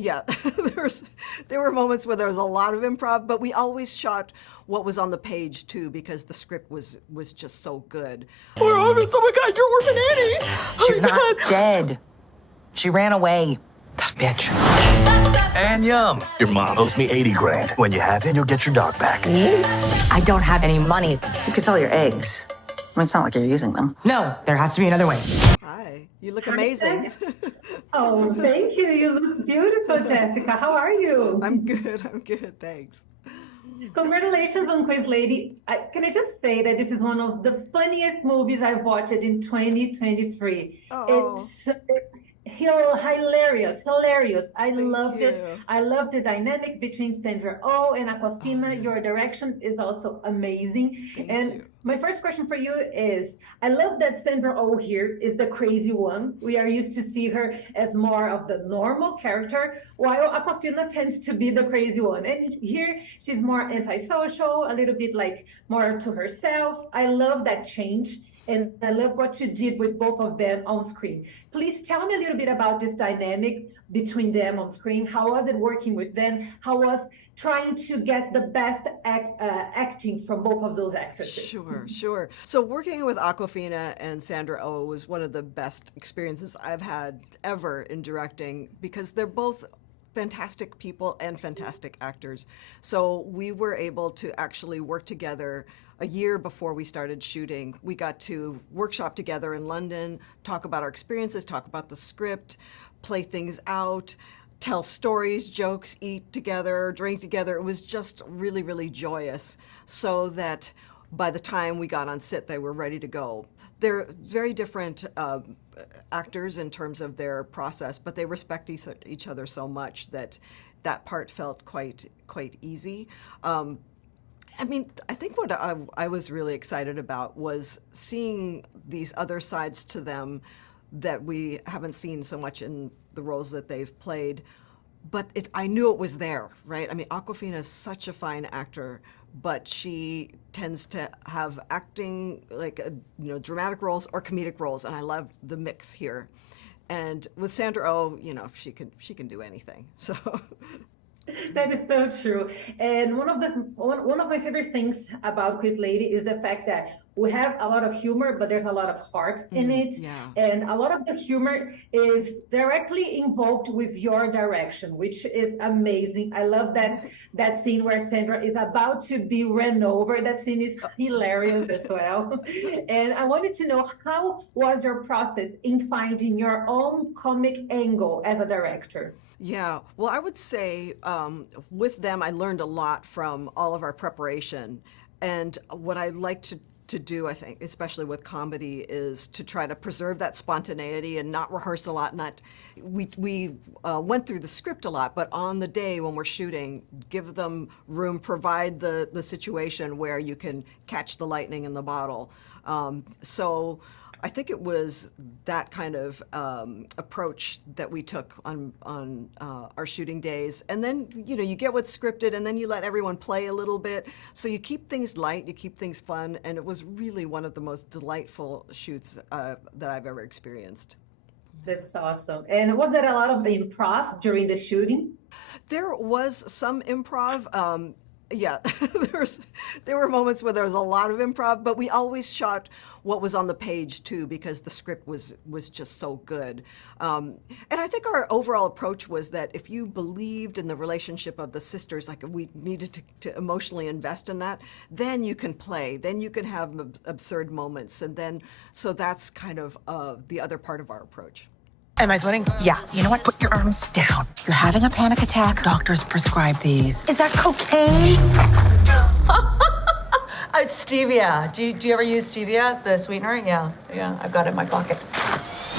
Yeah, there were moments where there was a lot of improv, but we always shot what was on the page too, because the script was just so good. We're orphans. Oh my God, you're Orphan Annie. Oh She's my not God. dead. She ran away. Tough bitch. And yum. Your mom owes me 80 grand. When you have it, you'll get your dog back. I don't have any money. You could sell your eggs. I mean, it's not like you're using them. No, there has to be another way. Hi, you look amazing. Oh, thank you. You look beautiful, Jessica. How are you? I'm good, thanks. Congratulations on Quiz Lady. Can I just say that this is one of the funniest movies I've watched in 2023. Oh. It's hilarious. I Thank loved it. you. I love the dynamic between Sandra Oh and Awkwafina. Your direction is also amazing. Thank And you. my first question for you is, I love that Sandra Oh here is the crazy one. We are used to see her as more of the normal character, while Awkwafina tends to be the crazy one. And here she's more antisocial, a little bit like more to herself. I love that change. And I love what you did with both of them on screen. Please tell me a little bit about this dynamic between them on screen. How was it working with them? How was trying to get the best acting from both of those actresses? Sure. So working with Awkwafina and Sandra Oh was one of the best experiences I've had ever in directing, because they're both fantastic people and fantastic actors. So we were able to actually work together a year before we started shooting. We got to workshop together in London, talk about our experiences, talk about the script, play things out, tell stories, jokes, eat together, drink together. It was just really, really joyous, so that by the time we got on set, they were ready to go. They're very different actors in terms of their process, but they respect each other so much that that part felt quite easy. I mean, I think what I was really excited about was seeing these other sides to them that we haven't seen so much in the roles that they've played. But I knew it was there, right? I mean, Awkwafina is such a fine actor, but she tends to have acting like dramatic roles or comedic roles, and I love the mix here. And with Sandra Oh, she can do anything. So. That is so true. And one of my favorite things about Quiz Lady is the fact that we have a lot of humor, but there's a lot of heart in it. Yeah. And a lot of the humor is directly involved with your direction, which is amazing. I love that scene where Sandra is about to be run over. That scene is hilarious as well. And I wanted to know, how was your process in finding your own comic angle as a director? Yeah, well, I would say with them, I learned a lot from all of our preparation. And what I like to do, I think, especially with comedy, is to try to preserve that spontaneity and not rehearse a lot. We went through the script a lot, but on the day when we're shooting, give them room, provide the situation where you can catch the lightning in the bottle. So I think it was that kind of approach that we took on our shooting days. And then, you get what's scripted, and then you let everyone play a little bit. So you keep things light, you keep things fun, and it was really one of the most delightful shoots that I've ever experienced. That's awesome. And was there a lot of improv during the shooting? There was some improv. Yeah, there were moments where there was a lot of improv, but we always shot what was on the page too, because the script was just so good. And I think our overall approach was that if you believed in the relationship of the sisters, like we needed to emotionally invest in that, then you can play, then you can have absurd moments, and then so that's kind of the other part of our approach. Am I sweating? Yeah. You know what? Put your arms down. You're having a panic attack. Doctors prescribe these. Is that cocaine? Stevia. Do you ever use stevia, the sweetener? Yeah, I've got it in my pocket.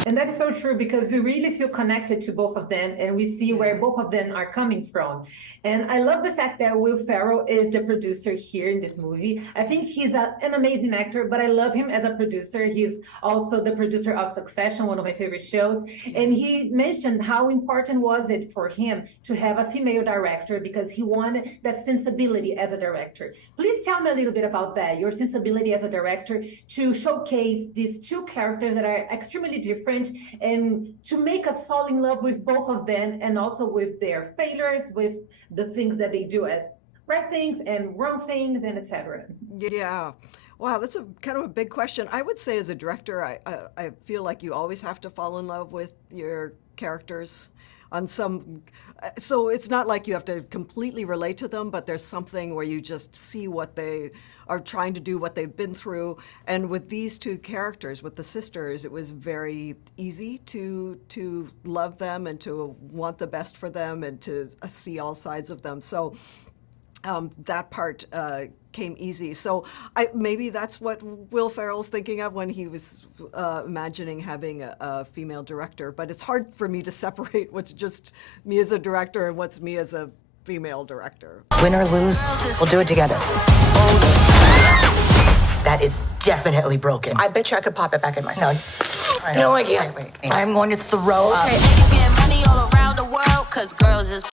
And that's so true, because we really feel connected to both of them, and we see where both of them are coming from. And I love the fact that Will Ferrell is the producer here in this movie. I think he's an amazing actor, but I love him as a producer. He's also the producer of Succession, one of my favorite shows. And he mentioned how important was it for him to have a female director, because he wanted that sensibility as a director. Please tell me a little bit about that, your sensibility as a director to showcase these two characters that are extremely different, different, and to make us fall in love with both of them, and also with their failures, with the things that they do as right things and wrong things, and etc. Yeah. Wow, that's a kind of a big question. I would say as a director, I feel like you always have to fall in love with your characters on some, so it's not like you have to completely relate to them, but there's something where you just see what they are trying to do, what they've been through. And with these two characters, with the sisters, it was very easy to love them and to want the best for them and to see all sides of them. So that part came easy. So maybe that's what Will Ferrell's thinking of when he was imagining having a female director. But it's hard for me to separate what's just me as a director and what's me as a female director. Win or lose, we'll do it together. That is definitely broken. I bet you I could pop it back in myself. No, I can't. Wait. I'm going to throw up. Ladies getting money all around the world, 'cause girls is